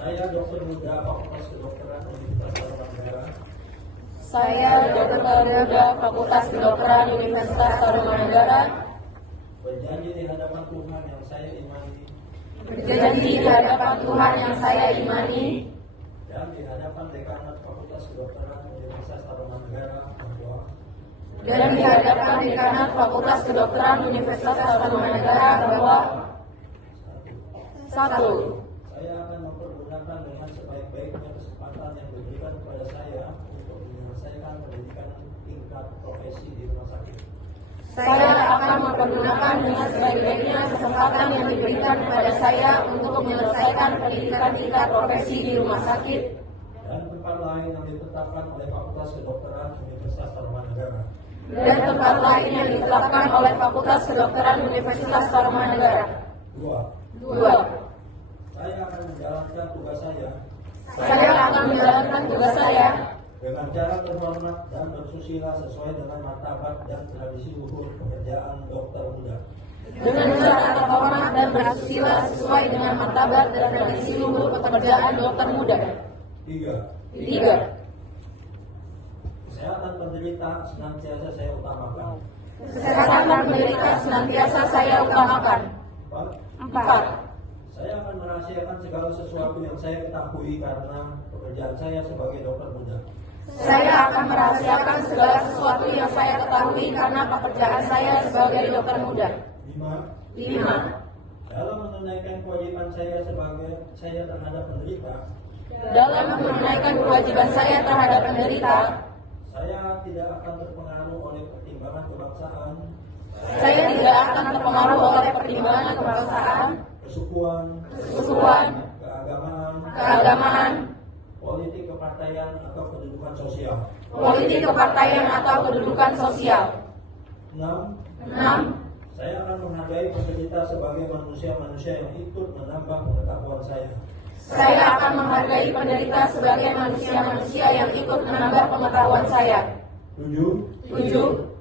Saya Dr. Muda Fakultas Kedokteran Universitas Tarumanegara. Saya Dr. Muda Fakultas Kedokteran Universitas Tarumanegara. Berjanji di hadapan Tuhan yang saya imani. Berjanji di hadapan Tuhan yang saya imani. Dan di hadapan Dekanat Fakultas Kedokteran Universitas Tarumanegara bahwa. Dan di hadapan Dekanat Fakultas Kedokteran Universitas Tarumanegara bahwa. 1. Saya akan mempergunakan dengan sebaik-baiknya kesempatan yang diberikan kepada saya untuk menyelesaikan pendidikan tingkat profesi di rumah sakit. Saya akan mempergunakan dengan sebaik-baiknya kesempatan yang diberikan kepada saya untuk menyelesaikan pendidikan tingkat profesi di rumah sakit Dan tempat lain yang ditetapkan oleh Fakultas Kedokteran Universitas Tarumanegara. dan tempat lain yang ditetapkan oleh Fakultas Kedokteran Universitas Tarumanegara. 2. Saya akan menjalankan tugas saya Saya akan menjalankan tugas saya dengan cara terhormat dan bersusila sesuai dengan martabat dan tradisi luhur pekerjaan dokter muda. dengan cara terhormat dan bersusila sesuai dengan martabat dan tradisi luhur pekerjaan dokter muda. 3. 3. Kesehatan penderita senantiasa saya utamakan. Kesehatan penderita senantiasa saya utamakan. 4. Saya akan merahasiakan segala sesuatu yang saya ketahui karena pekerjaan saya sebagai dokter muda. Saya akan merahasiakan segala sesuatu yang saya ketahui karena pekerjaan saya sebagai dokter muda. 5. 5. Dalam menunaikan kewajiban saya terhadap penderita, Dalam menunaikan kewajiban saya terhadap penderita, saya tidak akan terpengaruh oleh pertimbangan kebangsaan, saya tidak akan terpengaruh oleh pertimbangan kebangsaan, kesukuan, keagamaan, politik kepartaian atau kedudukan sosial. politik kepartaian atau kedudukan sosial. 6. 6. Saya akan menghargai penderita sebagai manusia-manusia yang ikut menambah pengetahuan saya. Saya akan menghargai penderita sebagai manusia-manusia yang ikut menambah pengetahuan saya. 7. 7.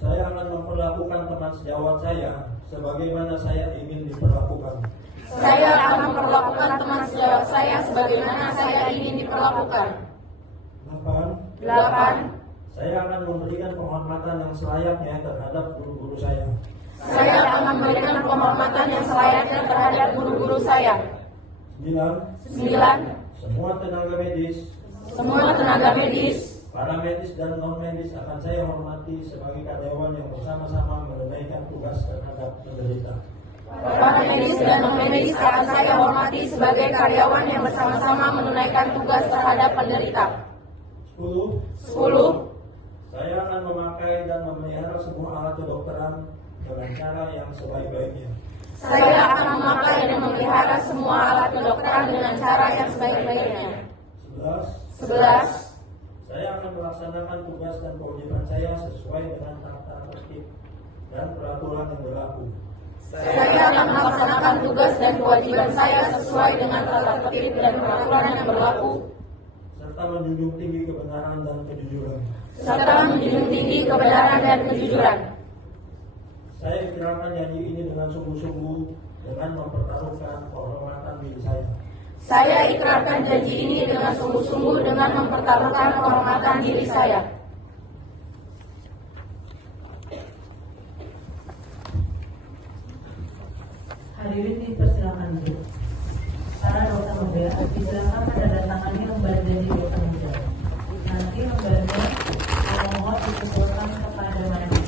Saya akan memperlakukan teman sejawat saya sebagaimana saya ingin diperlakukan. Saya akan memperlakukan teman sejawat saya sebagaimana saya ingin diperlakukan. 8. Saya akan memberikan penghormatan yang selayaknya terhadap guru-guru saya. Saya akan memberikan penghormatan yang selayaknya terhadap guru-guru saya. 9. Semua tenaga medis, Semua tenaga medis, para medis dan non-medis akan saya hormati sebagai karyawan yang bersama-sama menunaikan tugas terhadap penderita. para medis dan non-medis akan saya hormati sebagai karyawan yang bersama-sama menunaikan tugas terhadap penderita. 10. Saya akan memakai dan memelihara semua alat kedokteran dengan cara yang sebaik-baiknya. Saya akan memakai dan memelihara semua alat kedokteran dengan cara yang sebaik-baiknya. 11. Saya akan melaksanakan tugas dan kewajiban saya sesuai dengan tata tertib dan peraturan yang berlaku. Saya akan melaksanakan tugas dan kewajiban saya sesuai dengan tata tertib dan peraturan yang berlaku, serta menjunjung tinggi kebenaran dan kejujuran. Saya ikrarkan janji ini dengan sungguh-sungguh dengan mempertaruhkan kehormatan diri saya. Saya ikrarkan janji ini dengan sungguh-sungguh dengan mempertaruhkan kehormatan diri saya. Hadirin dipersilakan duduk. Para dokter muda dipersilakan menandatangani lembar janji dokter muda. Nanti lembarnya mohon dikumpulkan kepada majelis.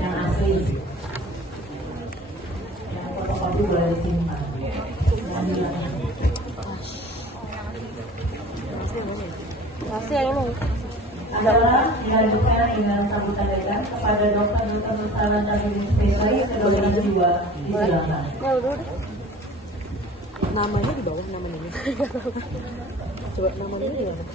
Yang asli, yang fotokopi boleh disimpan. Yang hilang. Adalah dilanjutkan dengan sambutan legal kepada dokter-dokter bersama tabib spesialis kedokteran jiwa. Disilakan. Namanya di bawah namanya. Coba namanya di bawah.